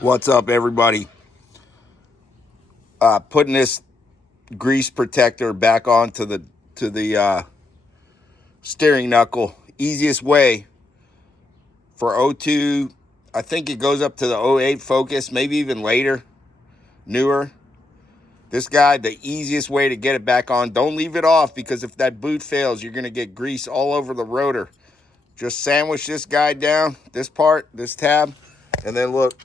What's up, everybody? Putting this grease protector back onto the steering knuckle. Easiest way for 02. I think it goes up to the 08 Focus, maybe even later, newer. This guy, the easiest way to get it back on. Don't leave it off, because if that boot fails, you're going to get grease all over the rotor. Just sandwich this guy down, this part, this tab, and then look,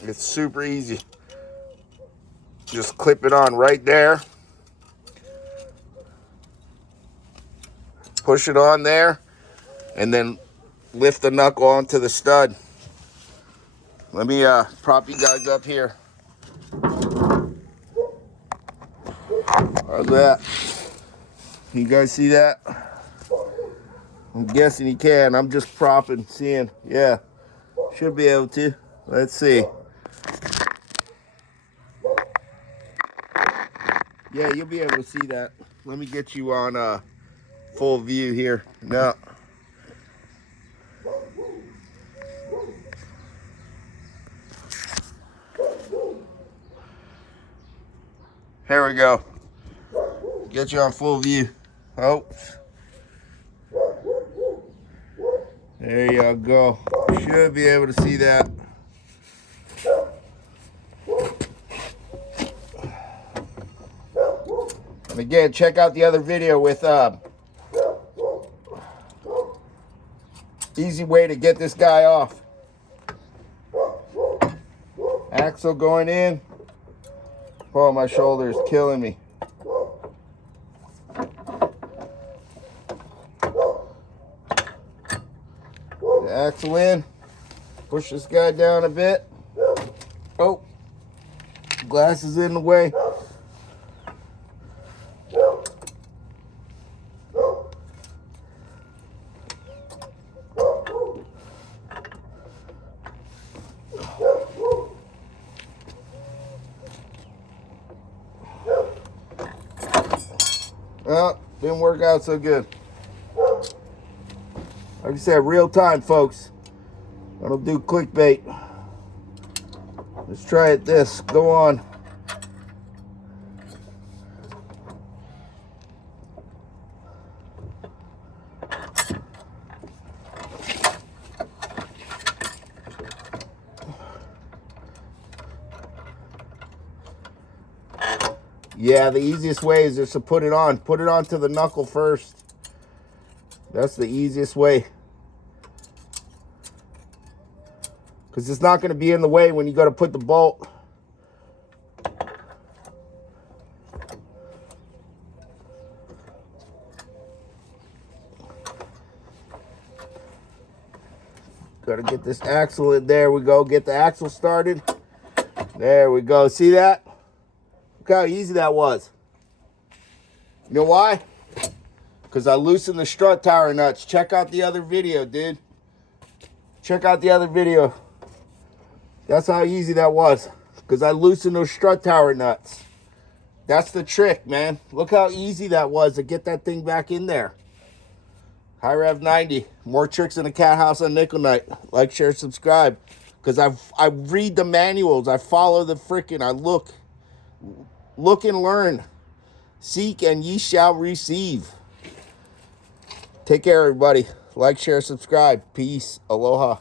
it's super easy. Just clip it on right there. Push it on there, and then lift the knuckle onto the stud. Let me prop you guys up here. How's that? Can you guys see that? I'm guessing you can. I'm just propping, seeing. Yeah, should be able to. Let's see. Yeah, you'll be able to see that. Let me get you on full view here. No. Here we go. Get you on full view. Oh. There you go. Should be able to see that. And again, check out the other video with easy way to get this guy off. Axle going in. Oh, my shoulder is killing me. The axle in. Push this guy down a bit. Oh, glass is in the way. Well, didn't work out so good. Like I said, real time, folks. I don't do clickbait. Let's try it this. Go on. Yeah, the easiest way is just to put it on. Put it onto the knuckle first. That's the easiest way. Because it's not going to be in the way when you go to put the bolt. Got to get this axle in. There we go. Get the axle started. There we go. See that? Look how easy that was. You know why? Because I loosened the strut tower nuts. Check out the other video, dude. Check out the other video. That's how easy that was. Because I loosened those strut tower nuts. That's the trick, man. Look how easy that was to get that thing back in there. High Rev 90. More tricks in the cat house on nickel night. Like, share, subscribe. Because I read the manuals. I follow the freaking. I look and learn. Seek and ye shall receive. Take care, everybody. Like, share, subscribe. Peace. Aloha.